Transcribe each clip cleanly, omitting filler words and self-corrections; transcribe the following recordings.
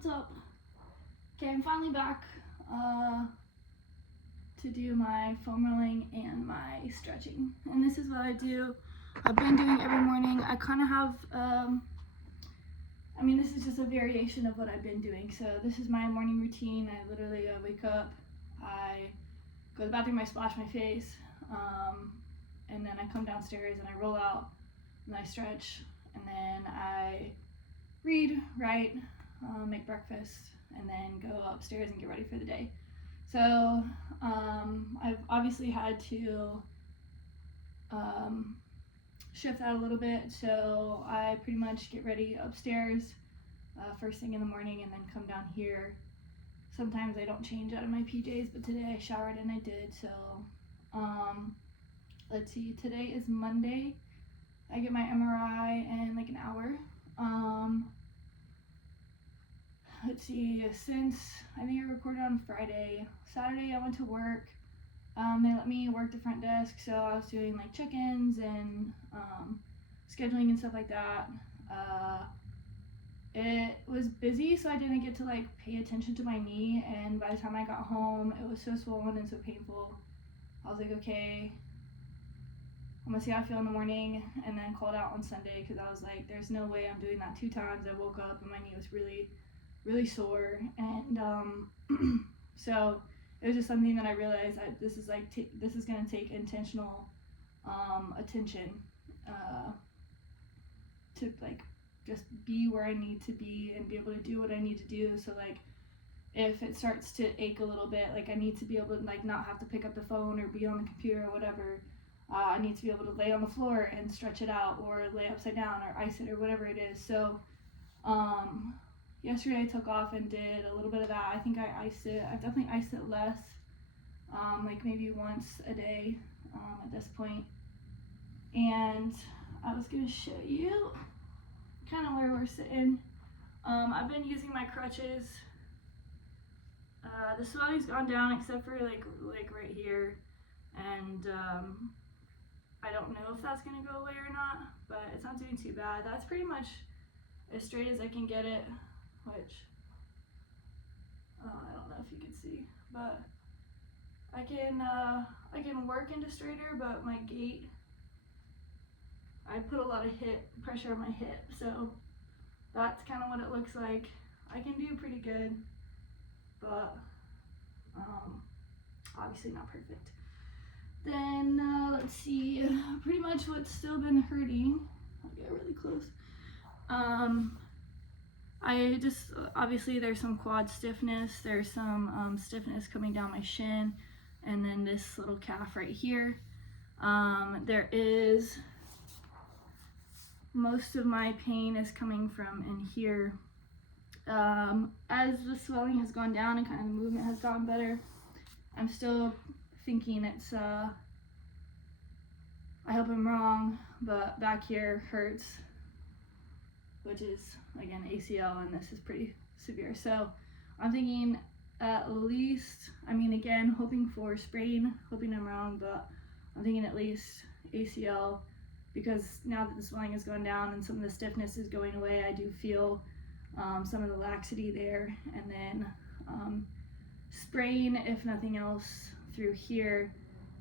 what's up? Okay, I'm finally back to do my foam rolling and my stretching. And this is what I do. I've been doing every morning. I kind of have, this is just a variation of what I've been doing. So this is my morning routine. I literally wake up, I go to the bathroom, I splash my face, and then I come downstairs and I roll out, and I stretch, and then I read, write, make breakfast, and then go upstairs and get ready for the day. So I've obviously had to shift that a little bit. So I pretty much get ready upstairs first thing in the morning and then come down here. Sometimes I don't change out of my PJs, but today I showered and I did. So let's see, today is Monday. I get my MRI in like an hour. Let's see, since I think I recorded on Friday, Saturday I went to work. They let me work the front desk, so I was doing like check-ins and scheduling and stuff like that. It was busy, so I didn't get to like pay attention to my knee, and by the time I got home it was so swollen and so painful. I was like, okay, I'm gonna see how I feel in the morning, and then called out on Sunday because I was like, there's no way I'm doing that 2 times. I woke up and my knee was really sore, and so it was just something that I realized that this is going to take intentional attention to like just be where I need to be and be able to do what I need to do. So like if it starts to ache a little bit, like I need to be able to like not have to pick up the phone or be on the computer or whatever. I need to be able to lay on the floor and stretch it out, or lay upside down, or ice it, or whatever it is. So yesterday I took off and did a little bit of that. I think I iced it. I've definitely iced it less, like maybe once a day at this point. And I was going to show you kind of where we're sitting. I've been using my crutches. The swelling's gone down except for like right here. And I don't know if that's going to go away or not, but it's not doing too bad. That's pretty much as straight as I can get it, which I don't know if you can see, but I can work into straighter, but my gait, I put a lot of pressure on my hip, so that's kind of what it looks like. I can do pretty good, but obviously not perfect. Then let's see, pretty much what's still been hurting, I'll get really close. I just, obviously there's some quad stiffness, there's some stiffness coming down my shin, and then this little calf right here. There is, most of my pain is coming from in here. As the swelling has gone down and kind of the movement has gotten better, I'm still thinking it's, I hope I'm wrong, but back here hurts, which is again ACL, and this is pretty severe. So I'm thinking at least, again, hoping for sprain, hoping I'm wrong, but I'm thinking at least ACL, because now that the swelling has gone down and some of the stiffness is going away, I do feel some of the laxity there, and then sprain, if nothing else, through here.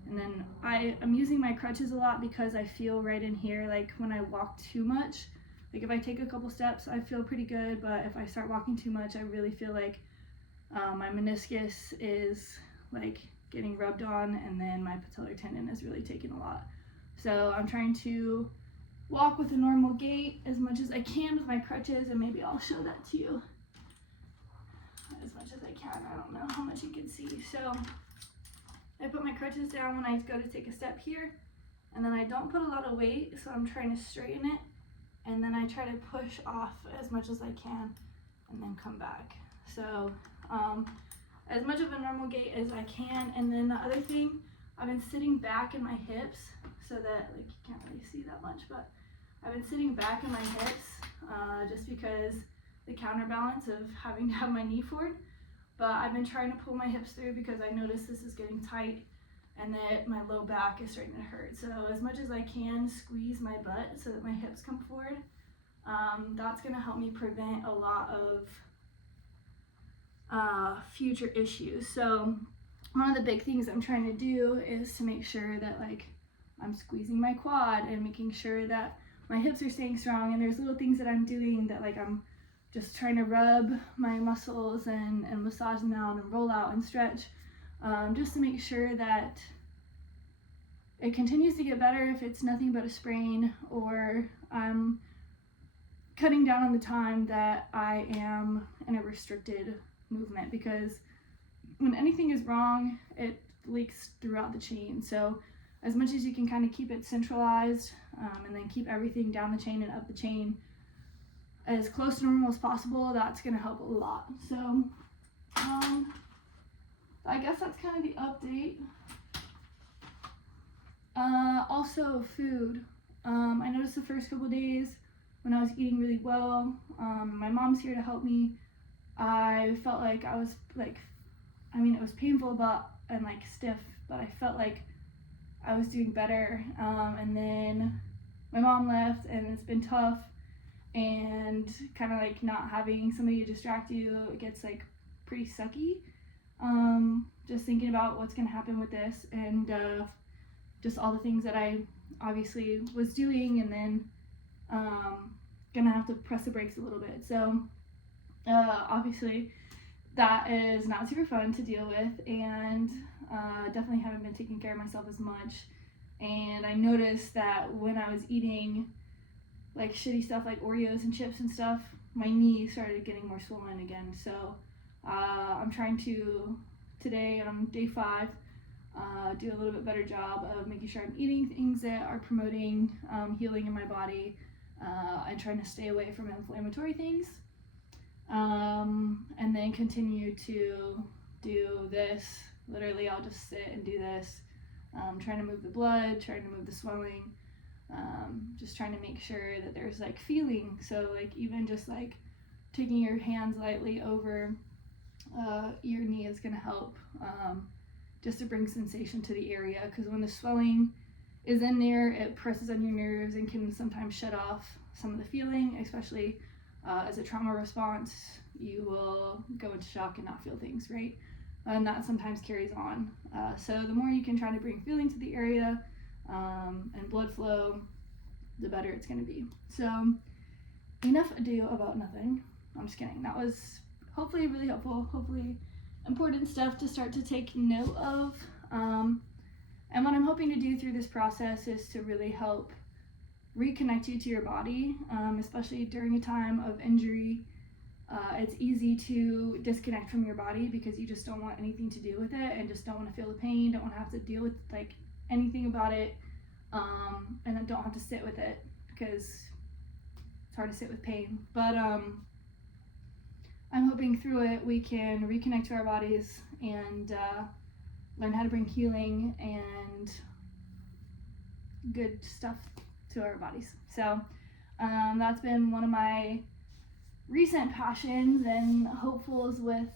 And then I'm using my crutches a lot because I feel right in here, like when I walk too much, like if I take a couple steps, I feel pretty good, but if I start walking too much, I really feel like my meniscus is like getting rubbed on, and then my patellar tendon is really taking a lot. So I'm trying to walk with a normal gait as much as I can with my crutches, and maybe I'll show that to you as much as I can. I don't know how much you can see. So I put my crutches down when I go to take a step here, and then I don't put a lot of weight, so I'm trying to straighten it, and then I try to push off as much as I can and then come back. So as much of a normal gait as I can. And then the other thing, I've been sitting back in my hips so that, like, you can't really see that much, but I've been sitting back in my hips just because the counterbalance of having to have my knee forward. But I've been trying to pull my hips through because I notice this is getting tight and that my low back is starting to hurt. So as much as I can squeeze my butt so that my hips come forward, that's gonna help me prevent a lot of future issues. So one of the big things I'm trying to do is to make sure that like I'm squeezing my quad and making sure that my hips are staying strong, and there's little things that I'm doing that like I'm just trying to rub my muscles and massage them out and roll out and stretch, just to make sure that it continues to get better if it's nothing but a sprain, or I'm cutting down on the time that I am in a restricted movement, because when anything is wrong, it leaks throughout the chain. So as much as you can kind of keep it centralized, and then keep everything down the chain and up the chain as close to normal as possible, that's going to help a lot. So I guess that's kind of the update. Also food. I noticed the first couple days when I was eating really well, my mom's here to help me. I felt like I was like, I mean, it was painful and like stiff, but I felt like I was doing better. And then my mom left, and it's been tough, and kind of like not having somebody to distract you, it gets like pretty sucky. Just thinking about what's gonna happen with this, and just all the things that I obviously was doing, and then gonna have to press the brakes a little bit. So obviously that is not super fun to deal with, and definitely haven't been taking care of myself as much. And I noticed that when I was eating like shitty stuff like Oreos and chips and stuff, my knee started getting more swollen again. So I'm trying to, today on day 5, do a little bit better job of making sure I'm eating things that are promoting healing in my body, and trying to stay away from inflammatory things, and then continue to do this. Literally, I'll just sit and do this, trying to move the blood, trying to move the swelling, just trying to make sure that there's like feeling. So like even just like taking your hands lightly over your knee is going to help, just to bring sensation to the area, because when the swelling is in there, it presses on your nerves and can sometimes shut off some of the feeling, especially as a trauma response. You will go into shock and not feel things, right? And that sometimes carries on. So the more you can try to bring feeling to the area, and blood flow, the better it's going to be. So enough ado about nothing. I'm just kidding. That was hopefully really helpful, hopefully important stuff to start to take note of. And what I'm hoping to do through this process is to really help reconnect you to your body, especially during a time of injury. It's easy to disconnect from your body because you just don't want anything to do with it, and just don't want to feel the pain, don't want to have to deal with like anything about it, and then don't have to sit with it, because it's hard to sit with pain. But I'm hoping through it we can reconnect to our bodies and learn how to bring healing and good stuff to our bodies. So that's been one of my recent passions and hopefuls with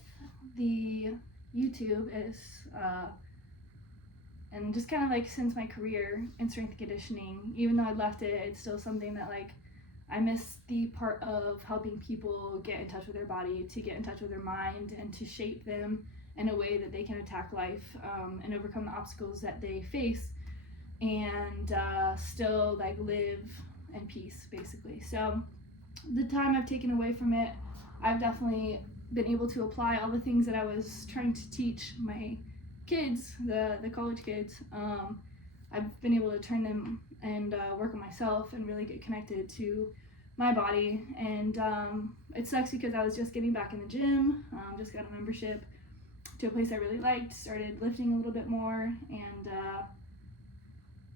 the YouTube, is and just kind of like since my career in strength conditioning, even though I left it, it's still something that like I miss the part of helping people get in touch with their body, to get in touch with their mind, and to shape them in a way that they can attack life, and overcome the obstacles that they face, and still like live in peace, basically. So the time I've taken away from it, I've definitely been able to apply all the things that I was trying to teach my kids, the college kids. I've been able to turn them and work on myself and really get connected to my body. And it sucks because I was just getting back in the gym, just got a membership to a place I really liked, started lifting a little bit more, and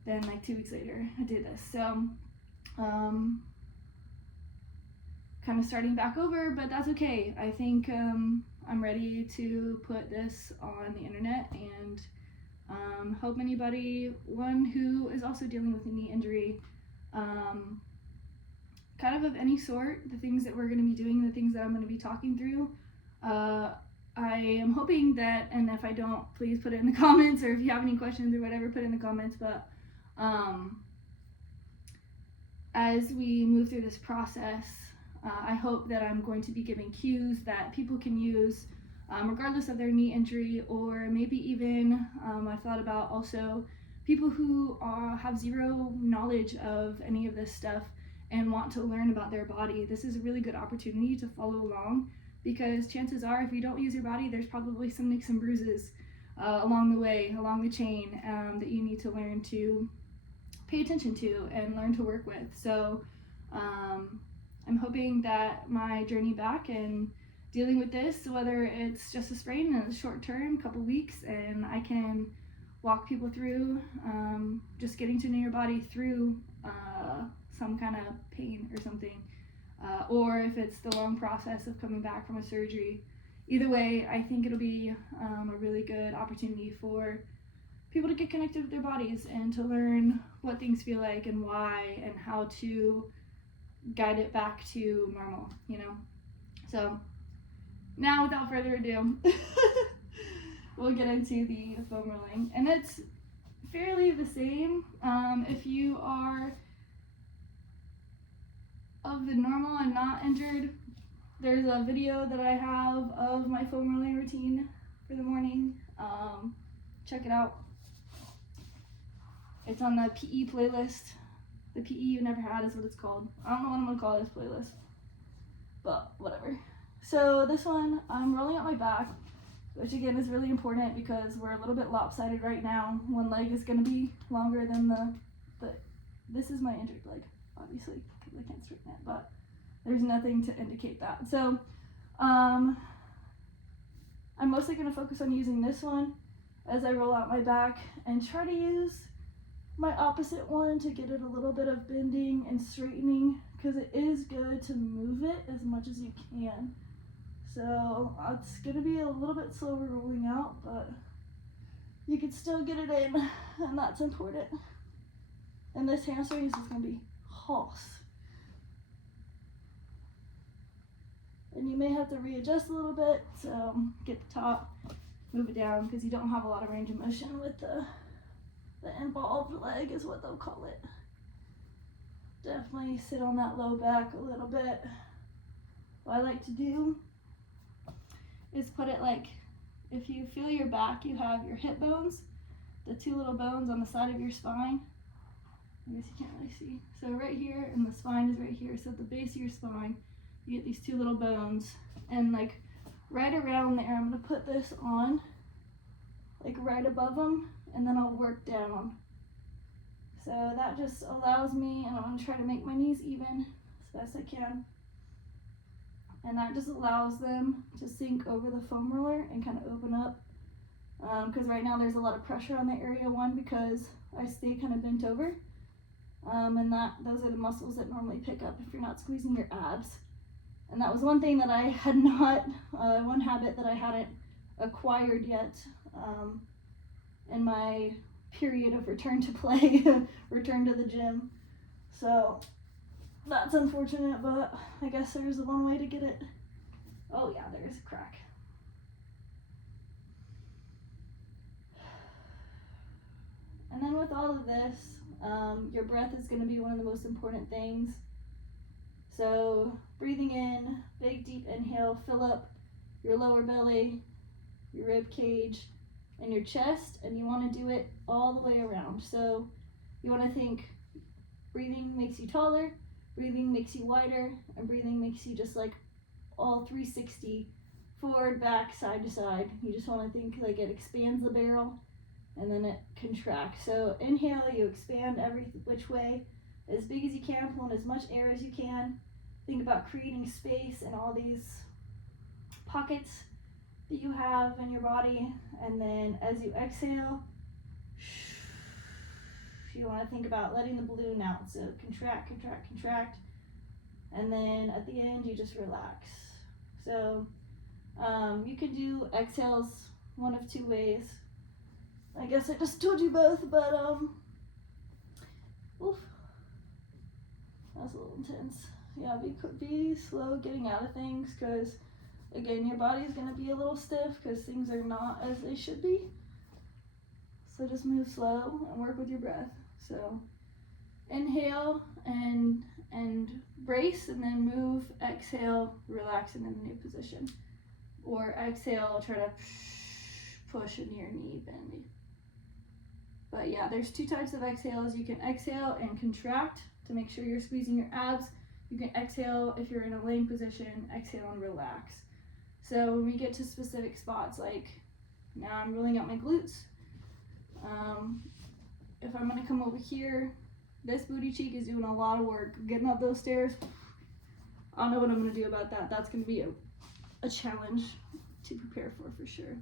then like 2 weeks later I did this. So kind of starting back over, but that's okay. I think I'm ready to put this on the internet and help anybody, one who is also dealing with a knee injury, kind of any sort. The things that we're going to be doing, the things that I'm going to be talking through, I am hoping that, and if I don't, please put it in the comments, or if you have any questions or whatever, put it in the comments. But as we move through this process, I hope that I'm going to be giving cues that people can use regardless of their knee injury, or maybe even I thought about also people who have zero knowledge of any of this stuff and want to learn about their body. This is a really good opportunity to follow along, because chances are if you don't use your body, there's probably some nicks and bruises along the way, along the chain, that you need to learn to pay attention to and learn to work with. So I'm hoping that my journey back and dealing with this, whether it's just a sprain in the short term, couple weeks, and I can walk people through just getting to know your body through some kind of pain or something, or if it's the long process of coming back from a surgery. Either way, I think it'll be a really good opportunity for people to get connected with their bodies and to learn what things feel like and why, and how to guide it back to normal, you know? So now, without further ado, we'll get into the foam rolling. And it's fairly the same. If you are of the normal and not injured, there's a video that I have of my foam rolling routine for the morning. Check it out. It's on the PE playlist. The PE you never had is what it's called. I don't know what I'm gonna call this playlist, but whatever. So this one, I'm rolling out my back, which again is really important because we're a little bit lopsided right now. One leg is gonna be longer than the this is my injured leg, obviously, because I can't straighten it, but there's nothing to indicate that. So I'm mostly gonna focus on using this one as I roll out my back, and try to use my opposite one to get it a little bit of bending and straightening, because it is good to move it as much as you can. So it's gonna be a little bit slower rolling out, but you can still get it in, and that's important. And this hamstring is just gonna be hoss. And you may have to readjust a little bit, so get the top, move it down, because you don't have a lot of range of motion with the involved leg is what they'll call it. Definitely sit on that low back a little bit. What I like to do is put it like, if you feel your back, you have your hip bones, the two little bones on the side of your spine. I guess you can't really see. So right here, and the spine is right here. So at the base of your spine, you get these two little bones, and like right around there, I'm gonna put this on, like right above them, and then I'll work down. So that just allows me, and I'm gonna try to make my knees even as best I can. And that just allows them to sink over the foam roller and kind of open up. Because right now there's a lot of pressure on the area one, because I stay kind of bent over. And those are the muscles that normally pick up if you're not squeezing your abs. And that was one thing that I had not, one habit that I hadn't acquired yet in my period of return to play, return to the gym. So that's unfortunate, but I guess there's one way to get it. Oh yeah, there's a crack. And then with all of this, your breath is going to be one of the most important things. So breathing in, big deep inhale, fill up your lower belly, your rib cage, and your chest, and you want to do it all the way around. So you want to think breathing makes you taller, breathing makes you wider, and breathing makes you just like all 360, forward, back, side to side. You just want to think like it expands the barrel, and then it contracts. So inhale, you expand every which way, as big as you can, pull in as much air as you can. Think about creating space in all these pockets that you have in your body. And then as you exhale, you want to think about letting the balloon out. So contract, contract, contract. And then at the end, you just relax. So you can do exhales one of two ways. I guess I just told you both, but oof, that's a little intense. Yeah, be slow getting out of things, because again, your body's gonna be a little stiff because things are not as they should be. So just move slow and work with your breath. So inhale and brace, and then move, exhale, relax, and in the new position. Or exhale, try to push into your knee bend. But yeah, there's two types of exhales. You can exhale and contract to make sure you're squeezing your abs. You can exhale if you're in a laying position, exhale and relax. So when we get to specific spots, like now I'm rolling out my glutes. If I'm gonna come over here, this booty cheek is doing a lot of work. Getting up those stairs, I don't know what I'm gonna do about that. That's gonna be a challenge to prepare for sure.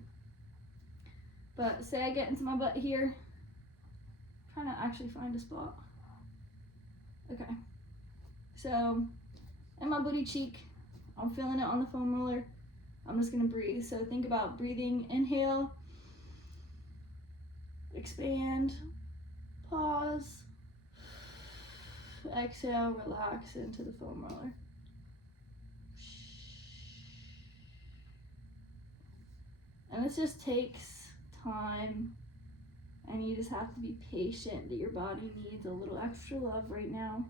But say I get into my butt here, I'm trying to actually find a spot. Okay, so in my booty cheek, I'm feeling it on the foam roller. I'm just gonna breathe. So think about breathing, inhale, expand, pause, exhale, relax into the foam roller. And this just takes time, and you just have to be patient that your body needs a little extra love right now.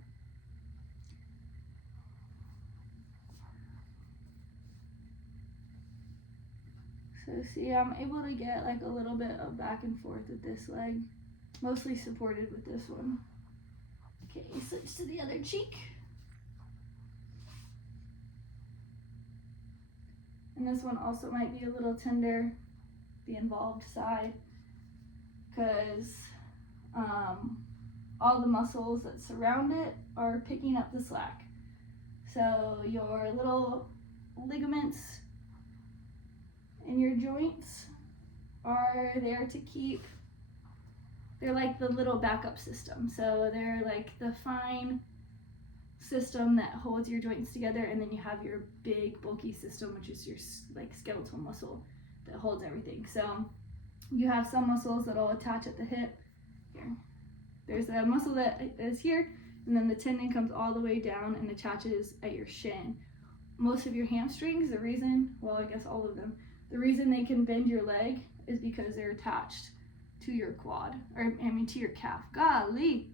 So see, I'm able to get like a little bit of back and forth with this leg, mostly supported with this one. Okay, switch to the other cheek. And this one also might be a little tender, the involved side, because all the muscles that surround it are picking up the slack. So your little ligaments in your joints are there to keep, they're like the little backup system. So they're like the fine system that holds your joints together, and then you have your big bulky system, which is your like skeletal muscle that holds everything. So you have some muscles that'll attach at the hip. Here, there's a muscle that is here, and then the tendon comes all the way down and attaches at your shin. Most of your hamstrings, the reason, well, I guess all of them, the reason they can bend your leg is because they're attached to your quad, or I mean to your calf. Golly,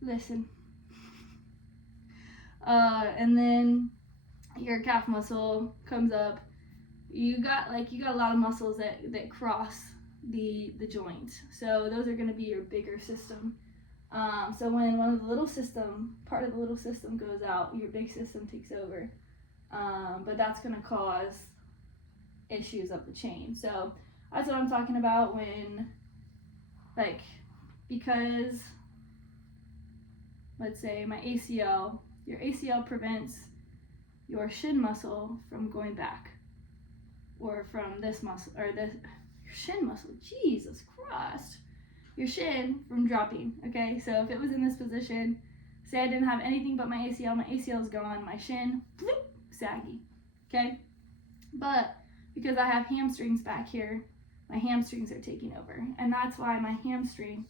listen. And then your calf muscle comes up. You got a lot of muscles that cross the joint. So those are going to be your bigger system. So when one of the part of the little system goes out, your big system takes over. But that's going to cause issues up the chain. So that's what I'm talking about when, like, because let's say my ACL, your ACL prevents your shin muscle from going back, or from this muscle, or your shin muscle, Jesus Christ, your shin from dropping, okay? So if it was in this position, say I didn't have anything but my ACL is gone, my shin, bloop, saggy, okay? But because I have hamstrings back here, my hamstrings are taking over, and that's why my hamstring,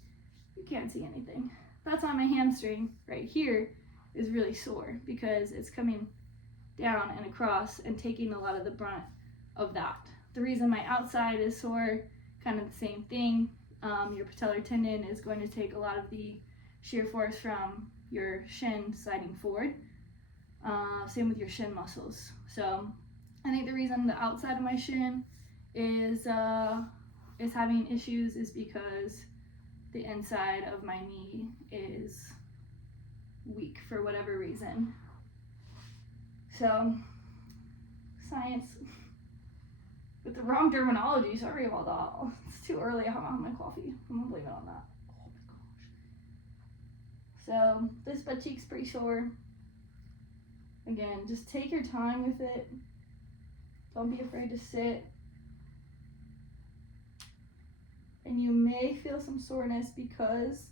you can't see anything, that's why my hamstring right here is really sore, because it's coming down and across and taking a lot of the brunt of that. The reason my outside is sore, kind of the same thing. Your patellar tendon is going to take a lot of the shear force from your shin sliding forward. Same with your shin muscles. So I think the reason the outside of my shin is having issues is because the inside of my knee is weak for whatever reason. So science with the wrong terminology, sorry about that. It's too early, I haven't had my coffee. I'm gonna blame it on that. Oh my gosh. So this butt cheek's pretty sore. Again, just take your time with it. Don't be afraid to sit. And you may feel some soreness because,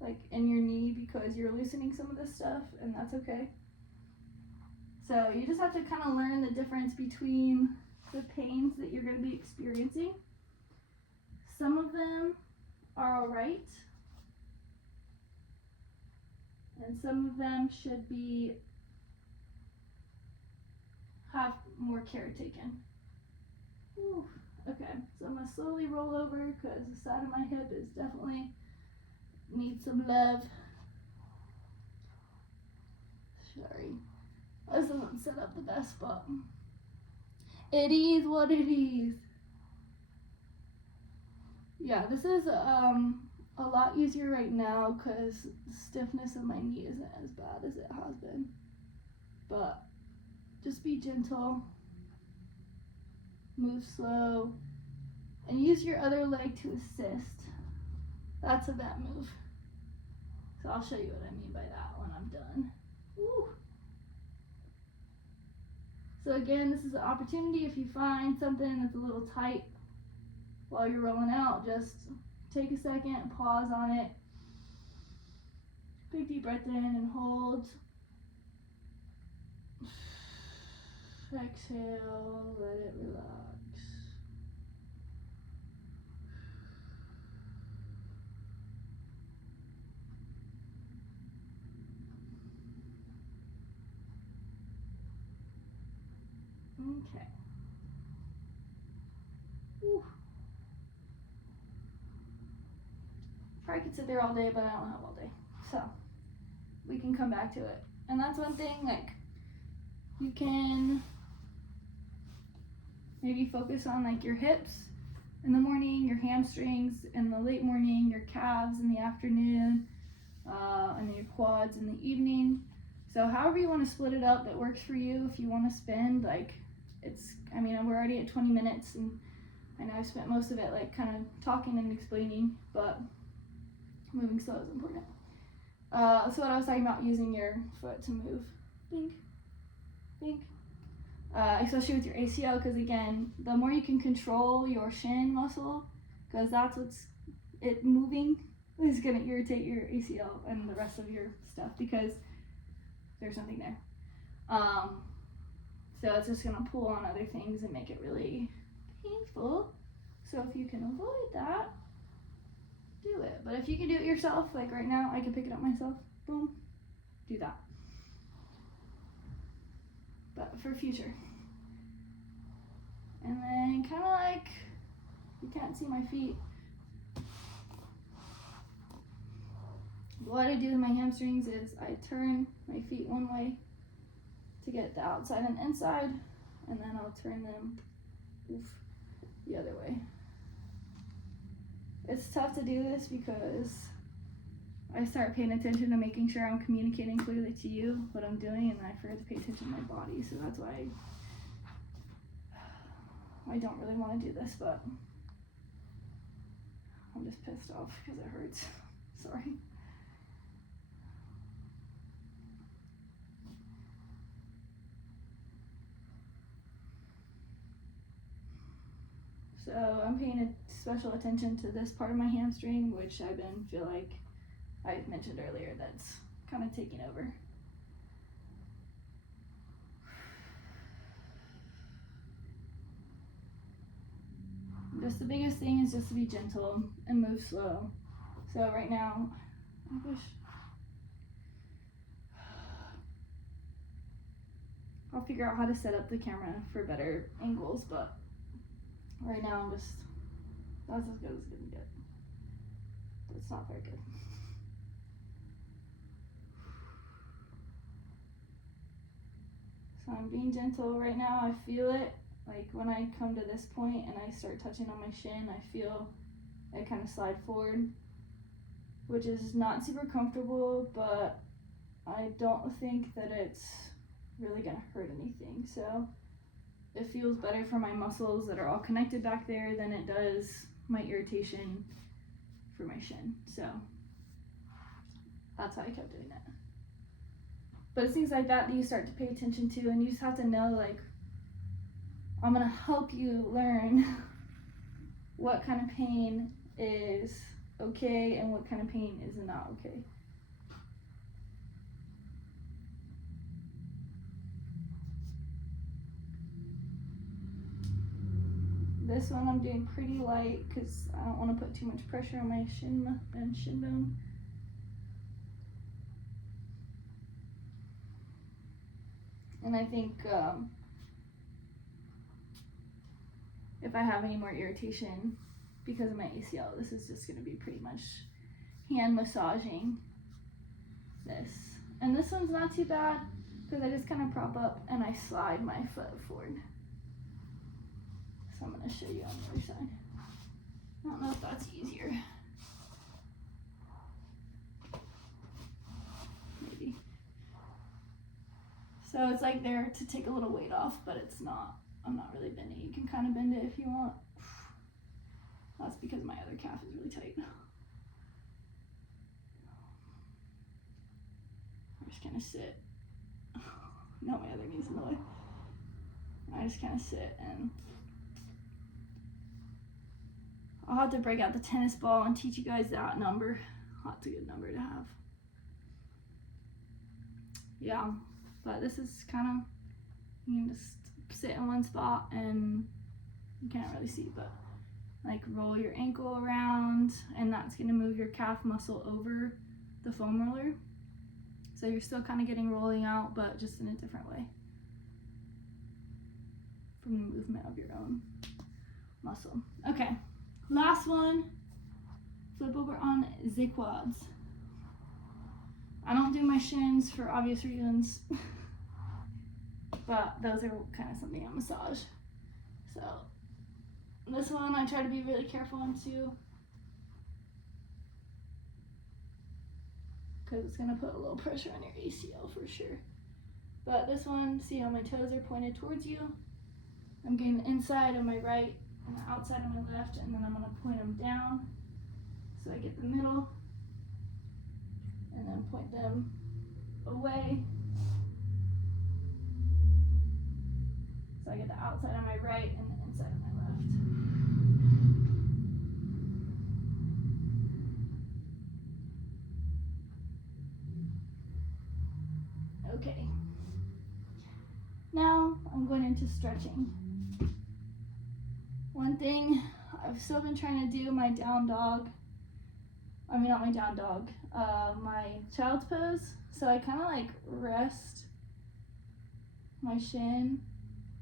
like in your knee, because you're loosening some of this stuff, and that's okay. So you just have to kind of learn the difference between the pains that you're going to be experiencing. Some of them are all right, and some of them should have more care taken. Whew. Okay, so I'm going to slowly roll over because the side of my hip is definitely needs some love. Sorry. this isn't set up the best, but it is what it is. Yeah, this is a lot easier right now because the stiffness of my knee isn't as bad as it has been. But just be gentle, move slow, and use your other leg to assist. That's a bad move. So I'll show you what I mean by that when I'm done. Woo. So again, this is an opportunity if you find something that's a little tight while you're rolling out, just take a second, pause on it, big deep breath in and hold. Exhale, let it relax. Okay. Whew. Probably could sit there all day, but I don't have all day. So we can come back to it. And that's one thing, like, you can maybe focus on like your hips in the morning, your hamstrings in the late morning, your calves in the afternoon, and your quads in the evening. So however you want to split it up that works for you. If you want to spend like, I mean, we're already at 20 minutes and I know I've spent most of it like kind of talking and explaining, but moving slow is important. So what I was talking about, using your foot to move. Bink, bink. Especially with your ACL, because again, the more you can control your shin muscle, because that's what's moving, is going to irritate your ACL and the rest of your stuff because there's nothing there. So it's just going to pull on other things and make it really painful. So if you can avoid that, do it. But if you can do it yourself, like right now, I can pick it up myself, boom, do that. But for future. And then kind of like, you can't see my feet. What I do with my hamstrings is I turn my feet one way to get the outside and inside, and then I'll turn them the other way. It's tough to do this because I start paying attention to making sure I'm communicating clearly to you what I'm doing, and I forget to pay attention to my body, so that's why I don't really want to do this, but I'm just pissed off because it hurts. Sorry. So I'm paying special attention to this part of my hamstring, which feel like I mentioned earlier, that's kind of taking over. Just the biggest thing is just to be gentle and move slow. So right now, I wish I'll figure out how to set up the camera for better angles, but right now that's as good as it's gonna get. That's not very good. So I'm being gentle right now. I feel it. Like when I come to this point and I start touching on my shin, I feel it kind of slide forward, which is not super comfortable, but I don't think that it's really gonna hurt anything. So it feels better for my muscles that are all connected back there than it does my irritation for my shin. So that's why I kept doing it. But it's things like that you start to pay attention to, and you just have to know, like, I'm gonna help you learn what kind of pain is okay and what kind of pain is not okay. This one I'm doing pretty light because I don't want to put too much pressure on my shin and shin bone. And I think if I have any more irritation because of my ACL, this is just going to be pretty much hand massaging this. And this one's not too bad. because I just kind of prop up and I slide my foot forward. So I'm going to show you on the other side. I don't know if that's easier. Maybe. So it's like there to take a little weight off, but it's not. I'm not really bending. You can kind of bend it if you want. That's because my other calf is really tight. I'm just gonna sit. No, my other knee's in the way. I just kind of sit, and I'll have to break out the tennis ball and teach you guys that number. That's a good number to have. Yeah, but this is kind of, you can just sit in one spot and you can't really see, but like roll your ankle around, and that's going to move your calf muscle over the foam roller. So you're still kind of getting rolling out, but just in a different way from the movement of your own muscle. Okay, last one, flip over on the quads. I don't do my shins for obvious reasons, but those are kind of something I massage. So this one I try to be really careful on too, because it's going to put a little pressure on your ACL for sure. But this one, see how my toes are pointed towards you? I'm getting the inside of my right and the outside of my left, and then I'm going to point them down so I get the middle, and then point them away so I get the outside of my right and the inside of my left. Okay, now I'm going into stretching. One thing I've still been trying to do, my down dog, I mean not my down dog, my child's pose. So I kind of like rest my shin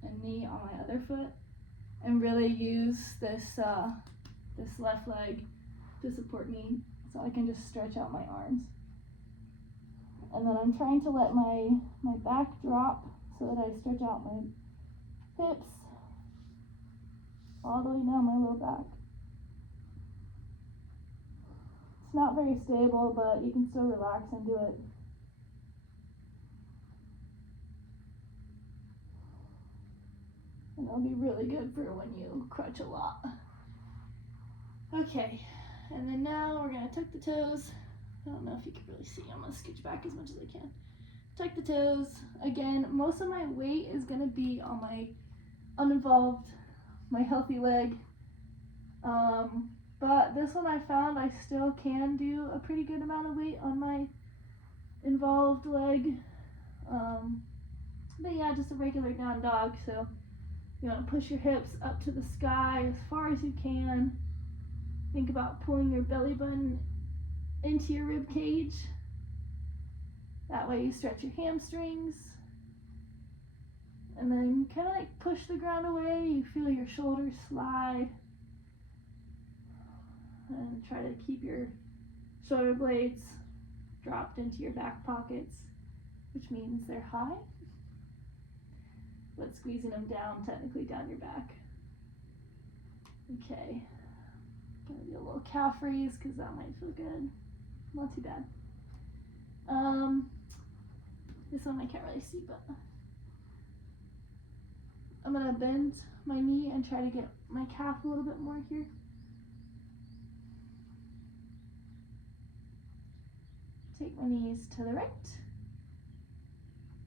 and knee on my other foot and really use this this left leg to support me, so I can just stretch out my arms. And then I'm trying to let my back drop so that I stretch out my hips all the way down my low back. It's not very stable, but you can still relax and do it. And it'll be really good for when you crunch a lot. Okay, and then now we're gonna tuck the toes. I don't know if you can really see. I'm gonna scooch back as much as I can. Tuck the toes. Again, most of my weight is gonna be on my uninvolved, my healthy leg. But this one I found I still can do a pretty good amount of weight on my involved leg. But yeah, just a regular down dog. So you want to push your hips up to the sky as far as you can. Think about pulling your belly button into your rib cage. That way you stretch your hamstrings. And then kind of like push the ground away. You feel your shoulders slide. And try to keep your shoulder blades dropped into your back pockets, which means they're high, but squeezing them down, technically down your back. Okay, gonna do a little calf raise because that might feel good. Not too bad. This one I can't really see, but I'm gonna bend my knee and try to get my calf a little bit more here. Take my knees to the right,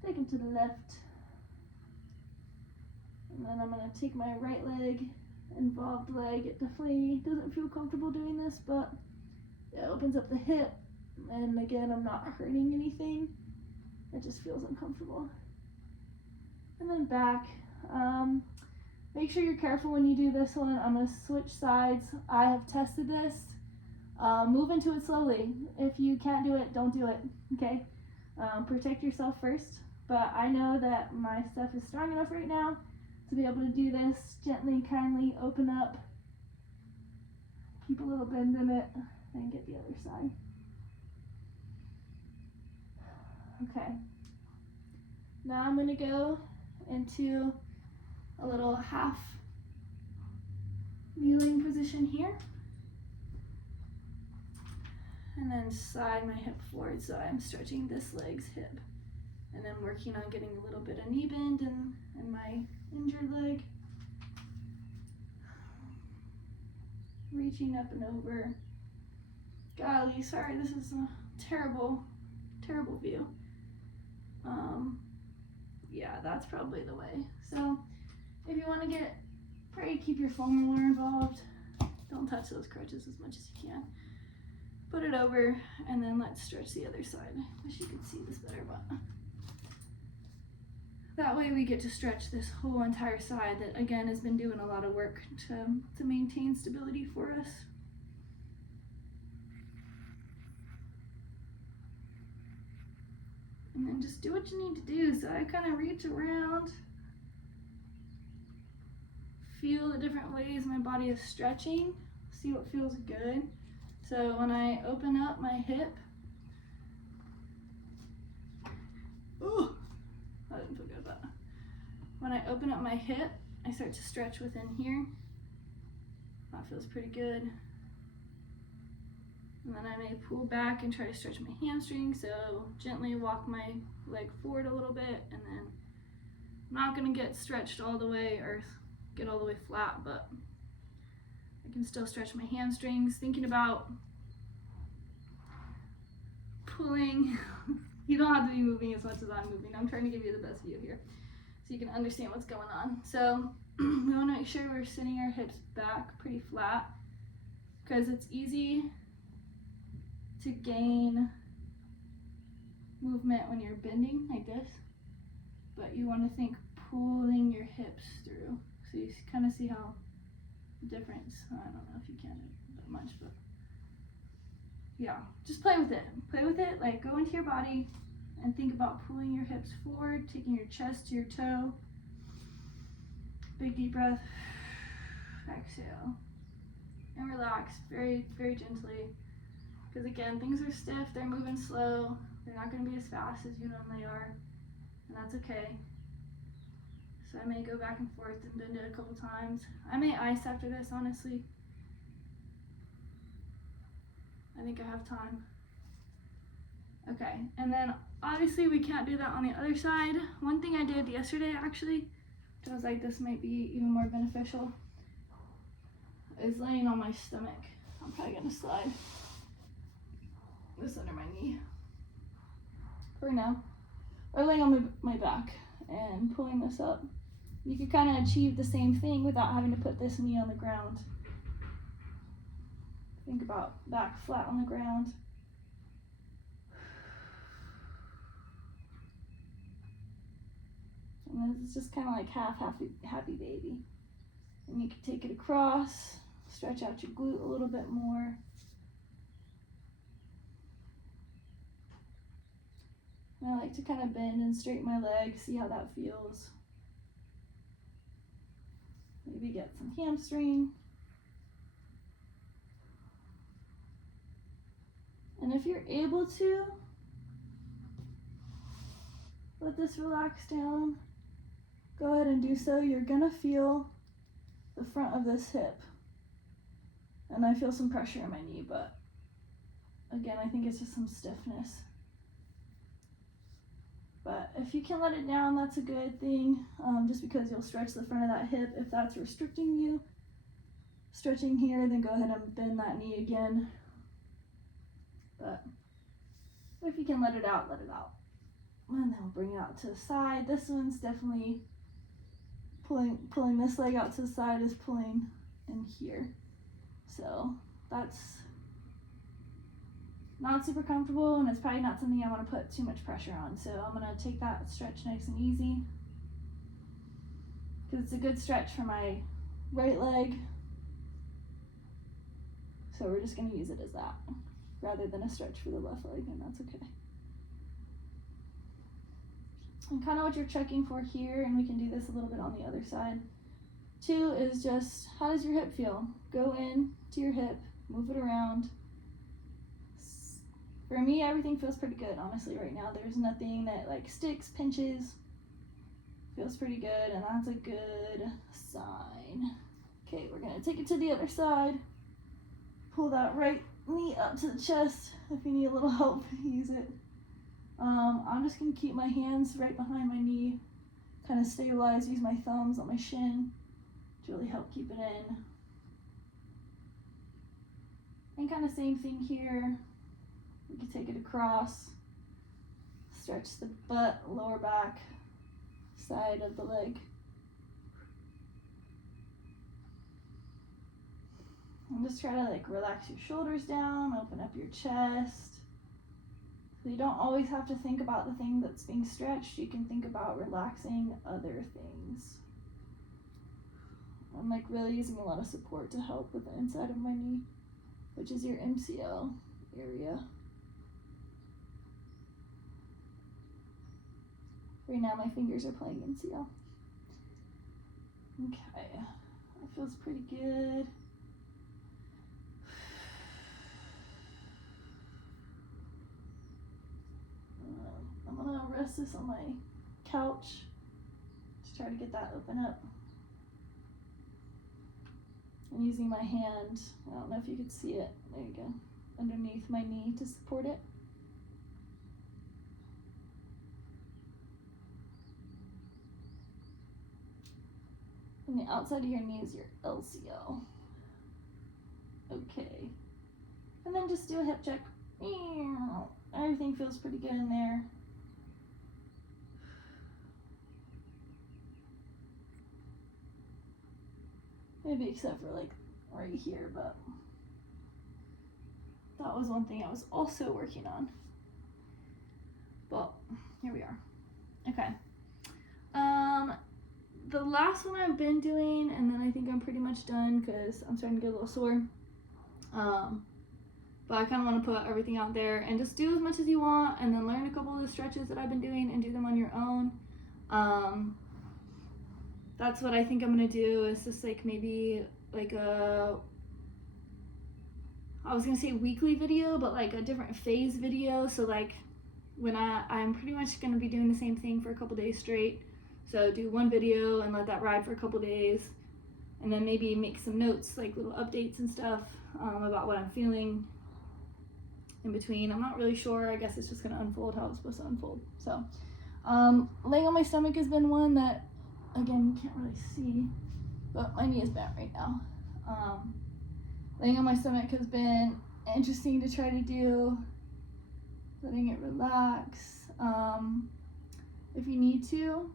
take them to the left, and then I'm going to take my right leg, involved leg. It definitely doesn't feel comfortable doing this, but it opens up the hip, and again, I'm not hurting anything. It just feels uncomfortable. And then back. Make sure you're careful when you do this one. I'm going to switch sides. I have tested this. Move into it slowly. If you can't do it, don't do it, okay? Protect yourself first, but I know that my stuff is strong enough right now to be able to do this. Gently, kindly open up, keep a little bend in it, and get the other side. Okay. Now I'm gonna go into a little half kneeling position here. And then slide my hip forward so I'm stretching this leg's hip. And then working on getting a little bit of knee bend in my injured leg. Reaching up and over. Golly, sorry, this is a terrible, terrible view. Yeah, that's probably the way. So if you want to pray keep your foam roller involved. Don't touch those crutches as much as you can. Put it over, and then let's stretch the other side. Wish you could see this better, but that way we get to stretch this whole entire side that, again, has been doing a lot of work to maintain stability for us. And then just do what you need to do. So I kind of reach around, feel the different ways my body is stretching, see what feels good. So when I open up my hip, ooh, that didn't feel good, but when I open up my hip, I start to stretch within here. That feels pretty good. And then I may pull back and try to stretch my hamstring, so gently walk my leg forward a little bit, and then I'm not gonna get stretched all the way or get all the way flat, but I can still stretch my hamstrings, thinking about pulling. You don't have to be moving as much as I'm moving. I'm trying to give you the best view here so you can understand what's going on. So we wanna make sure we're sitting our hips back pretty flat, because it's easy to gain movement when you're bending like this, but you want to think pulling your hips through, so you kind of see how the difference. I don't know if you can that much, but yeah, just play with it, like go into your body and think about pulling your hips forward, taking your chest to your toe. Big deep breath, exhale, and relax very, very gently. Because again, things are stiff, they're moving slow, they're not going to be as fast as you normally are, and that's okay. So I may go back and forth and bend it a couple times. I may ice after this, honestly. I think I have time. Okay, and then obviously we can't do that on the other side. One thing I did yesterday, actually, which I was like, this might be even more beneficial, is laying on my stomach. I'm probably going to slide this under my knee for now, or laying on my back and pulling this up. You could kind of achieve the same thing without having to put this knee on the ground. Think about back flat on the ground. And this is just kind of like happy baby. And you can take it across, stretch out your glute a little bit more. And I like to kind of bend and straighten my legs, see how that feels. Maybe get some hamstring. And if you're able to, let this relax down. Go ahead and do so. You're gonna feel the front of this hip. And I feel some pressure in my knee, but again, I think it's just some stiffness. But if you can let it down, that's a good thing, just because you'll stretch the front of that hip. If that's restricting you, stretching here, then go ahead and bend that knee again. But if you can let it out, let it out. And then we'll bring it out to the side. This one's definitely pulling this leg out to the side is pulling in here. So that's not super comfortable, and it's probably not something I want to put too much pressure on. So I'm going to take that stretch nice and easy, because it's a good stretch for my right leg. So we're just going to use it as that rather than a stretch for the left leg, and that's okay. And kind of what you're checking for here, and we can do this a little bit on the other side too, is just how does your hip feel? Go in to your hip, move it around. For me, everything feels pretty good, honestly, right now. There's nothing that like sticks, pinches. Feels pretty good, and that's a good sign. Okay, we're gonna take it to the other side. Pull that right knee up to the chest. If you need a little help, use it. I'm just gonna keep my hands right behind my knee, kind of stabilize, use my thumbs on my shin to really help keep it in. And kind of same thing here. We can take it across, stretch the butt, lower back, side of the leg. And just try to like relax your shoulders down, open up your chest. So you don't always have to think about the thing that's being stretched. You can think about relaxing other things. I'm like really using a lot of support to help with the inside of my knee, which is your MCL area. Right now my fingers are playing MCL. Okay, that feels pretty good. I'm gonna rest this on my couch. Just try to get that open up. I'm using my hand, I don't know if you could see it, there you go, underneath my knee to support it. And the outside of your knee is your LCL. Okay. And then just do a hip check. Everything feels pretty good in there. Maybe except for like right here, but that was one thing I was also working on. But here we are. Okay. The last one I've been doing, and then I think I'm pretty much done because I'm starting to get a little sore. But I kind of want to put everything out there and just do as much as you want, and then learn a couple of the stretches that I've been doing and do them on your own. That's what I think I'm gonna do, is just like maybe like I was gonna say weekly video, but like a different phase video. So like when I'm pretty much gonna be doing the same thing for a couple days straight. So do one video and let that ride for a couple days, and then maybe make some notes, like little updates and stuff about what I'm feeling in between. I'm not really sure. I guess it's just gonna unfold how it's supposed to unfold. So laying on my stomach has been one that, again, you can't really see, but my knee is bent right now. Laying on my stomach has been interesting to try to do, letting it relax. If you need to,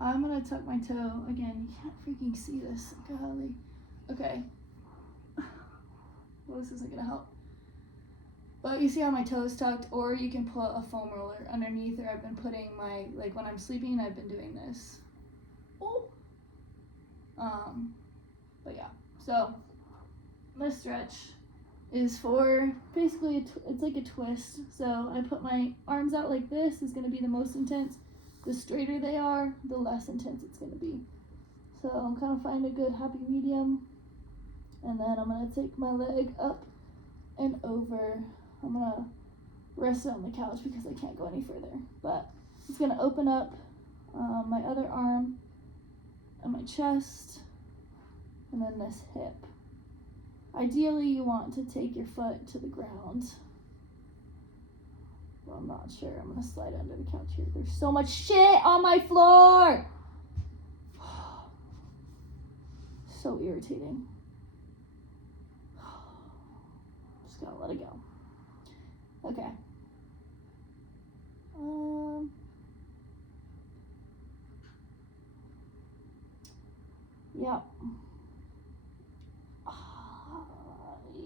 I'm gonna tuck my toe. Again, you can't freaking see this, golly. Okay. Well, this isn't gonna help. But you see how my toe is tucked, or you can put a foam roller underneath, or I've been putting my, like when I'm sleeping, I've been doing this. Oh. But yeah, so this stretch is for basically, it's like a twist. So I put my arms out like this, is gonna be the most intense. The straighter they are, the less intense it's gonna be. So I'm kind of finding a good happy medium. And then I'm gonna take my leg up and over. I'm gonna rest it on the couch because I can't go any further. But it's gonna open up my other arm and my chest, and then this hip. Ideally, you want to take your foot to the ground. Well, I'm not sure. I'm gonna slide under the couch here. There's so much shit on my floor. So irritating. Just gotta let it go. Okay. Yeah.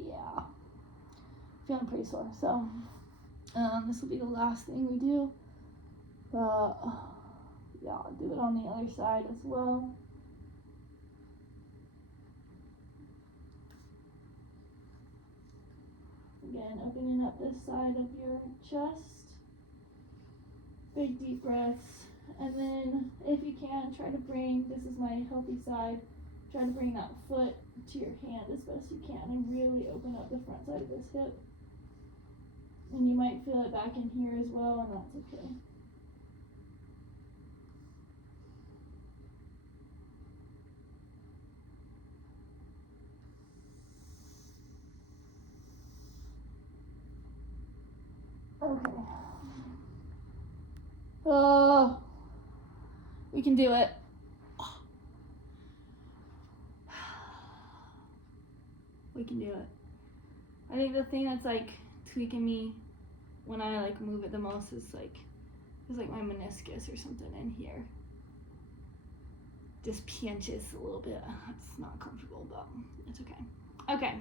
Yeah. Feeling pretty sore. So, this will be the last thing we do. But, yeah, I'll do it on the other side as well. Again, opening up this side of your chest. Big deep breaths. And then, if you can, try to bring, this is my healthy side, try to bring that foot to your hand as best you can and really open up the front side of this hip. And you might feel it back in here as well, and that's okay. Okay. Oh, we can do it. We can do it. I think the thing that's like tweaking me when I like move it the most is like there's like my meniscus or something in here. Just pinches a little bit. It's not comfortable, but it's okay. Okay.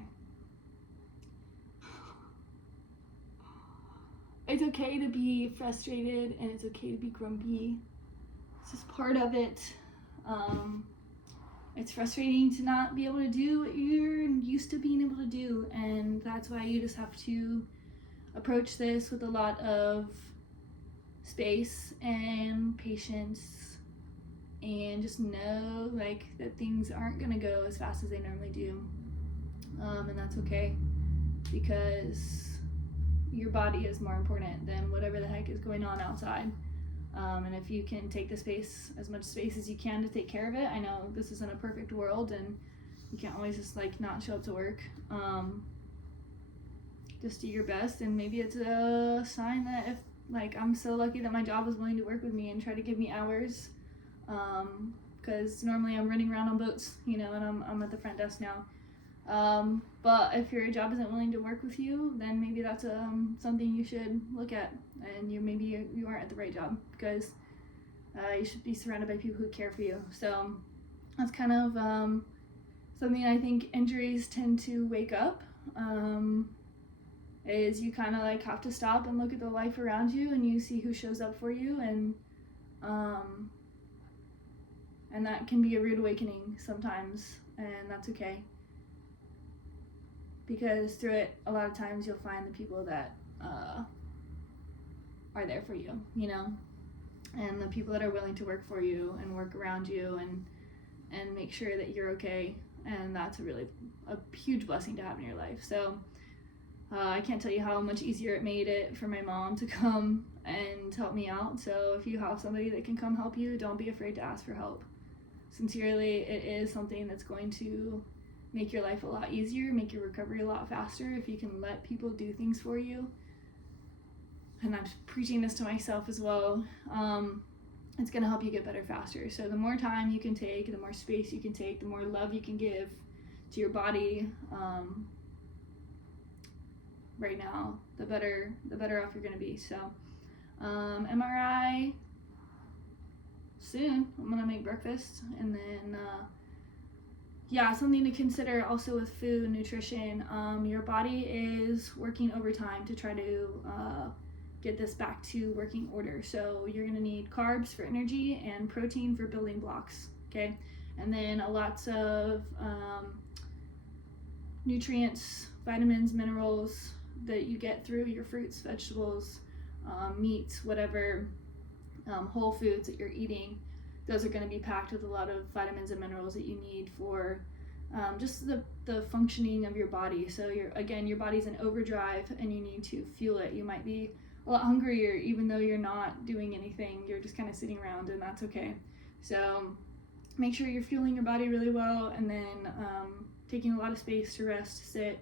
It's okay to be frustrated and it's okay to be grumpy. It's just part of it. It's frustrating to not be able to do what you're used to being able to do, and that's why you just have to approach this with a lot of space and patience, and just know like that things aren't gonna go as fast as they normally do, and that's okay, because your body is more important than whatever the heck is going on outside. And if you can take the space, as much space as you can, to take care of it. I know this isn't a perfect world and you can't always just like not show up to work. Just do your best, and maybe it's a sign that if like I'm so lucky that my job is willing to work with me and try to give me hours, because normally I'm running around on boats, you know, and I'm at the front desk now. But if your job isn't willing to work with you, then maybe that's something you should look at, and you aren't at the right job, because you should be surrounded by people who care for you. So that's kind of something I think injuries tend to wake up, is you kind of like have to stop and look at the life around you, and you see who shows up for you, and that can be a rude awakening sometimes, and that's okay. Because through it, a lot of times you'll find the people that are there for you, you know, and the people that are willing to work for you and work around you and make sure that you're okay, and that's a huge blessing to have in your life. So I can't tell you how much easier it made it for my mom to come and help me out. So if you have somebody that can come help you, don't be afraid to ask for help. Sincerely, it is something that's going to make your life a lot easier, make your recovery a lot faster if you can let people do things for you. And I'm preaching this to myself as well. It's going to help you get better faster. So the more time you can take, the more space you can take, the more love you can give to your body, right now, the better off you're going to be. So MRI soon. I'm going to make breakfast, and then something to consider also with food, nutrition. Your body is working overtime to try to get this back to working order. So you're gonna need carbs for energy and protein for building blocks, okay? And then lots of nutrients, vitamins, minerals that you get through your fruits, vegetables, meats, whatever, whole foods that you're eating. Those are going to be packed with a lot of vitamins and minerals that you need for just the functioning of your body. So your body's in overdrive and you need to fuel it. You might be a lot hungrier even though you're not doing anything. You're just kind of sitting around, and that's okay. So make sure you're fueling your body really well, and then taking a lot of space to rest, sit,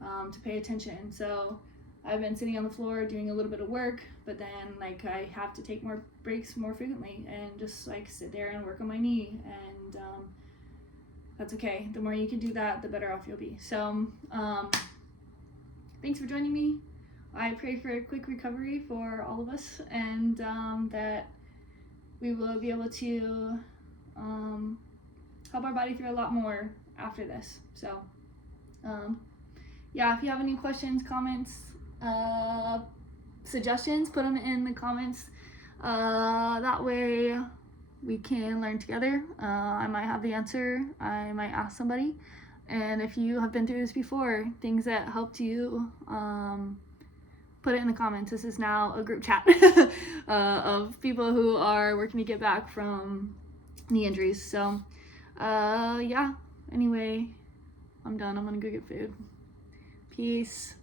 to pay attention. So I've been sitting on the floor doing a little bit of work, but then like I have to take more breaks more frequently and just like sit there and work on my knee, and that's okay. The more you can do that, the better off you'll be. So thanks for joining me. I pray for a quick recovery for all of us, and that we will be able to help our body through a lot more after this. So if you have any questions, comments, suggestions, put them in the comments. That way we can learn together. I might have the answer. I might ask somebody. And if you have been through this before, things that helped you, put it in the comments. This is now a group chat of people who are working to get back from knee injuries. So anyway, I'm done. I'm gonna go get food. Peace.